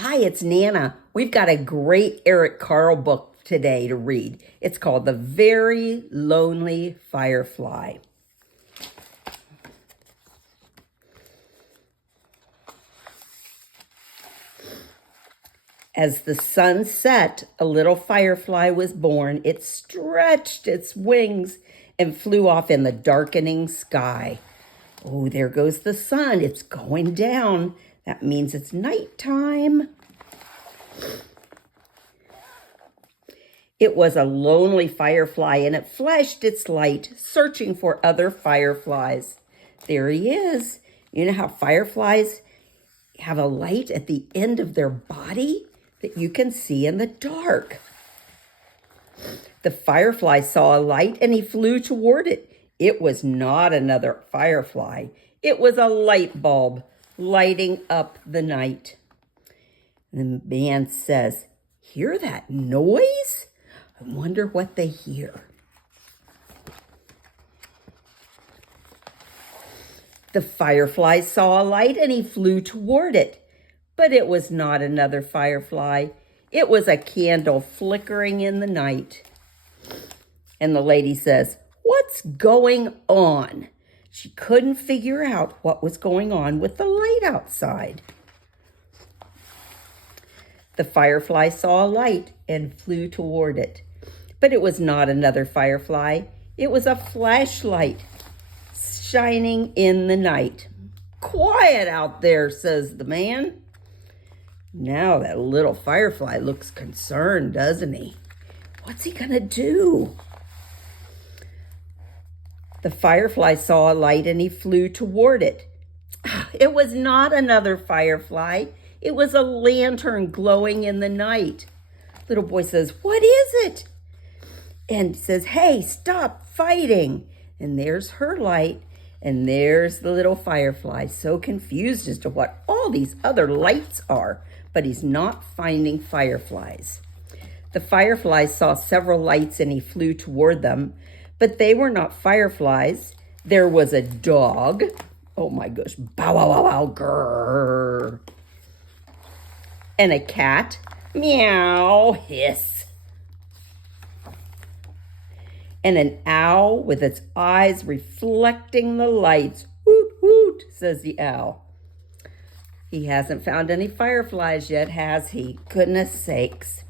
Hi, it's Nana. We've got a great Eric Carle book today to read. It's called The Very Lonely Firefly. As the sun set, a little firefly was born. It stretched its wings and flew off in the darkening sky. Oh, there goes the sun. It's going down. That means it's nighttime. It was a lonely firefly, and it flashed its light, searching for other fireflies. There he is. You know how fireflies have a light at the end of their body that you can see in the dark? The firefly saw a light, and he flew toward it. It was not another firefly. It was a light bulb lighting up the night. The man says, "Hear that noise? I wonder what they hear." The firefly saw a light and he flew toward it, but it was not another firefly. It was a candle flickering in the night. And the lady says, "What's going on?" She couldn't figure out what was going on with the light outside. The firefly saw a light and flew toward it, but it was not another firefly. It was a flashlight shining in the night. "Quiet out there," says the man. Now that little firefly looks concerned, doesn't he? What's he gonna do? The firefly saw a light and he flew toward it. It was not another firefly. It was a lantern glowing in the night. Little boy says, "What is it?" And says, "Hey, stop fighting." And there's her light, and there's the little firefly, so confused as to what all these other lights are, but he's not finding fireflies. The firefly saw several lights and he flew toward them, but they were not fireflies. There was a dog. Oh my gosh, bow, wow, wow, wow, grrr. And a cat, meow, hiss. And an owl with its eyes reflecting the lights. Hoot, hoot, says the owl. He hasn't found any fireflies yet, has he? Goodness sakes.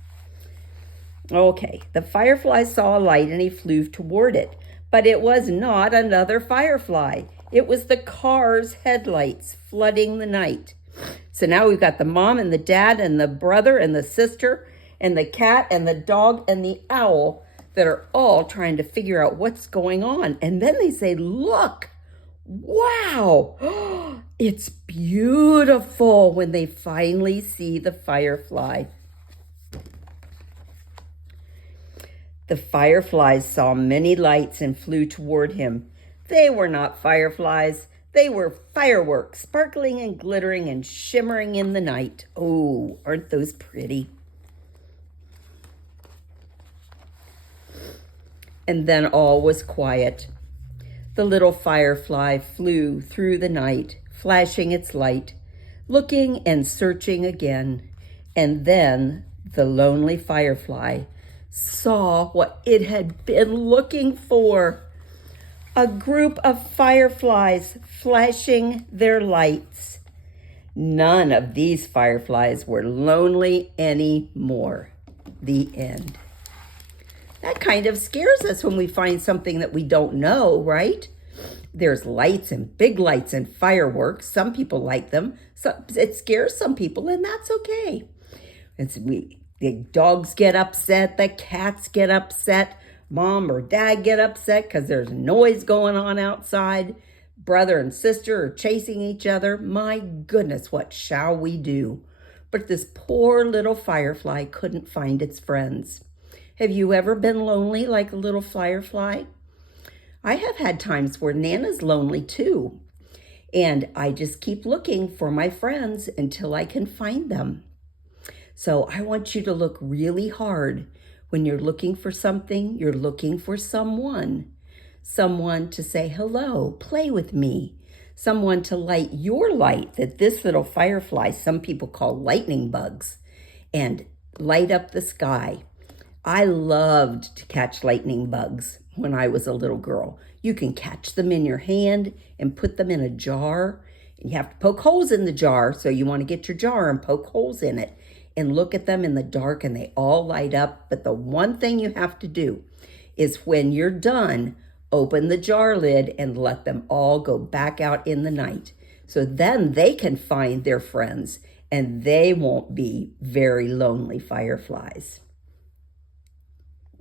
Okay, the firefly saw a light and he flew toward it, but it was not another firefly. It was the car's headlights flooding the night. So now we've got the mom and the dad and the brother and the sister and the cat and the dog and the owl that are all trying to figure out what's going on. And then they say, "Look, wow, it's beautiful," when they finally see the firefly. The fireflies saw many lights and flew toward him. They were not fireflies. They were fireworks, sparkling and glittering and shimmering in the night. Oh, aren't those pretty? And then all was quiet. The little firefly flew through the night, flashing its light, looking and searching again. And then the lonely firefly saw what it had been looking for. A group of fireflies flashing their lights. None of these fireflies were lonely anymore. The end. That kind of scares us when we find something that we don't know, right? There's lights and big lights and fireworks. Some people like them. So it scares some people, and that's okay. The dogs get upset, the cats get upset, mom or dad get upset because there's noise going on outside. Brother and sister are chasing each other. My goodness, what shall we do? But this poor little firefly couldn't find its friends. Have you ever been lonely like a little firefly? I have had times where Nana's lonely too. And I just keep looking for my friends until I can find them. So I want you to look really hard. When you're looking for something, you're looking for someone. Someone to say hello, play with me. someone to light your light that this little firefly, some people call lightning bugs, and light up the sky. I loved to catch lightning bugs when I was a little girl. You can catch them in your hand and put them in a jar. And you have to poke holes in the jar. So you want to get your jar and poke holes in it and look at them in the dark, and they all light up. But the one thing you have to do is when you're done, open the jar lid and let them all go back out in the night. So then they can find their friends and they won't be very lonely fireflies.